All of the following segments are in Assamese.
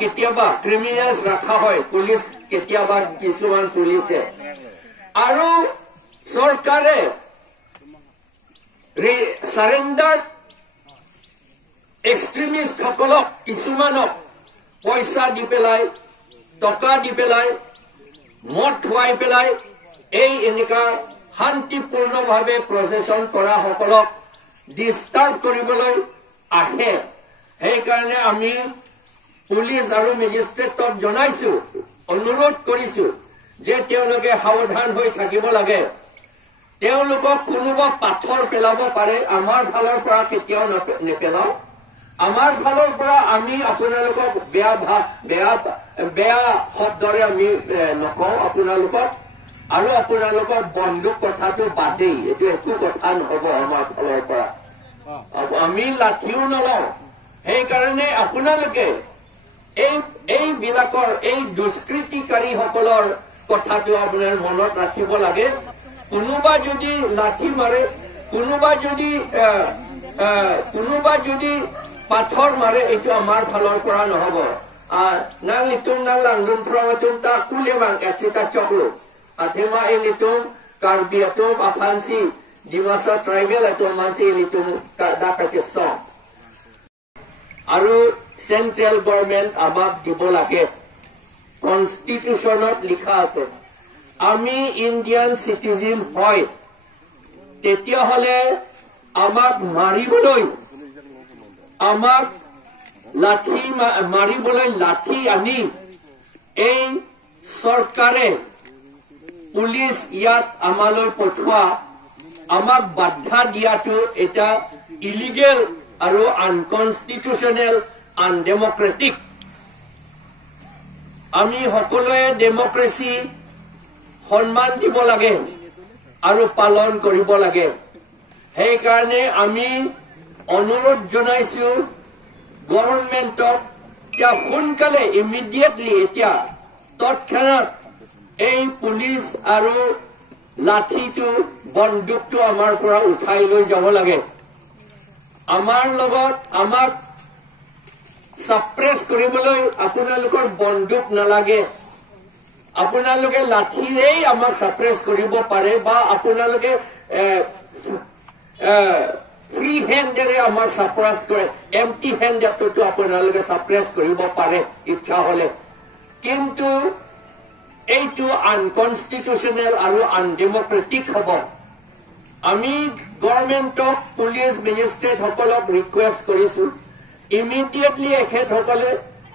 কেতিয়াবা ক্ৰিমিনেলছ ৰাখা হয় পুলিচ কেতিয়াবা কিছুমান পুলিচে আৰু চৰকাৰে সাৰেণ্ডাৰ এক্সট্ৰিমিষ্ট সকলক কিছুমানক পইচা দি পেলাই টকা দি পেলাই মদ খুৱাই পেলাই এই এনেকা শান্তিপূৰ্ণভাৱে প্ৰচেছন কৰা সকলক ডিষ্টাৰ্ব কৰিবলৈ আহে সেইকাৰণে আমি পুলিচ আৰু মেজিষ্ট্ৰেটক জনাইছো অনুৰোধ কৰিছো যে তেওঁলোকে সাৱধান হৈ থাকিব লাগে তেওঁলোকক কোনোবা পাথৰ পেলাব পাৰে আমাৰ ফালৰ পৰা কেতিয়াও নেপেলাও আমাৰ ফালৰ পৰা আমি আপোনালোকক বেয়া শব্দৰে আমি নকওঁ আপোনালোকক আৰু আপোনালোকৰ বন্দুক কথাটো বাদেই এইটো একো কথা নহব আমাৰ ফালৰ পৰা আমি লাঠিও নলওঁ সেইকাৰণে আপোনালোকে এইবিলাকৰ এই দুষ্কৃতিকাৰীসকলৰ কথাটো আপোনাৰ মনত ৰাখিব লাগে কোনোবা যদি লাঠি মাৰে কোনোবা যদি পাথৰ মাৰে এইটো আমাৰ ফালৰ পৰা নহব nang litung nang lang dun promatum ta kulemang eksita choklo athema elitung karbiatum apansi dimasa tribal atum mansi elitung da kacheso aru central government amak dibo lage constitutionot likha ase ami indian citizen hoy tetia hole amak mariboloi amak লাঠি মাৰিবলৈ লাঠি আনি এই চৰকাৰে পুলিচ ইয়াত আমালৈ পঠোৱা আমাক বাধা দিয়াটো এটা ইলিগেল আৰু আনকনষ্টিটিউচনেল আনডেমক্ৰেটিক আমি সকলোৱে ডেমক্ৰেসি সন্মান দিব লাগে আৰু পালন কৰিব লাগে সেই কাৰণে আমি অনুৰোধ জনাইছো গভৰ্ণমেণ্টক এতিয়া সোনকালে ইমিডিয়েটলি এতিয়া তৎক্ষণাৎ এই পুলিচ আৰু লাঠিটো বন্দুকটো আমাৰ পৰা উঠাই লৈ যাব লাগে আমাৰ লগত আমাক সাপ্ৰেছ কৰিবলৈ আপোনালোকৰ বন্দুক নালাগে আপোনালোকে লাঠিৰেই আমাক সাপ্ৰেছ কৰিব পাৰে বা আপোনালোকে free handere amar suppress kore empty handed to apunaloge suppress koribo pare ichha hole kintu eitu unconstitutional aru undemocratic hobo ami government of police magistrate hokolok request korisu immediately ekhet hokole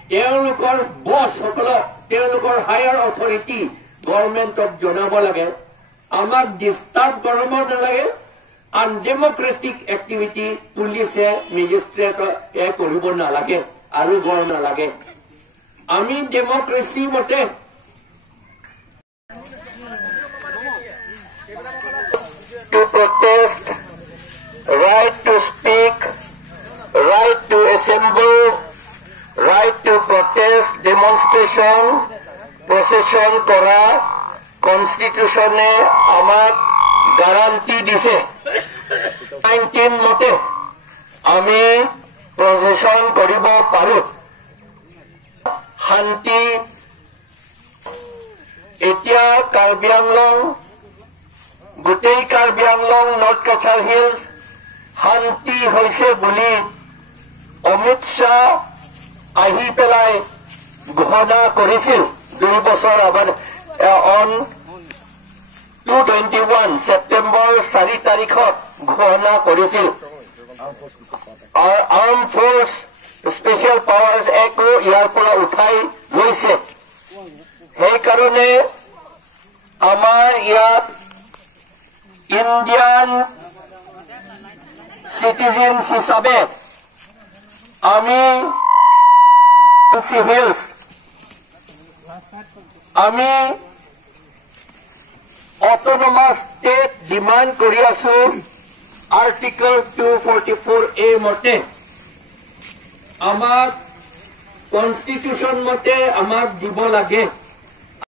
teolukor boss hokolok teolukor higher authority government of jonabo lage amak disturb korobo nalage undemocratic activity police magistrate e koribo nalage aru gor nalage ami democracy mote to protest right to speak right to assemble right to protest demonstration procession kora constitution e amar guarantee dise 19 মতে আমি প্ৰচেছন কৰিব পাৰো শান্তি এতিয়া কাৰ্বি আংলং গোটেই কাৰ্বি আংলং নৰ্থ কাছাৰ হিলছ শান্তি হৈছে বুলি অমিত শ্বাহ আহি পেলাই ঘোষণা কৰিছিল 2 বছৰ আগত অন 221 September 4 তাৰিখত ঘোষণা কৰিছিল আৰ্ম ফোৰ্স স্পেশাল পাৱাৰ্স এক্ট ইয়াৰ পৰা উঠাই লৈছে সেই কাৰণে আমাৰ ইয়াত ইণ্ডিয়ান সিটিজেন্স হিচাপে আমি সিভিলস আমি autonomous state demand kori asu article 244A mote amak constitution mote amak dibo lage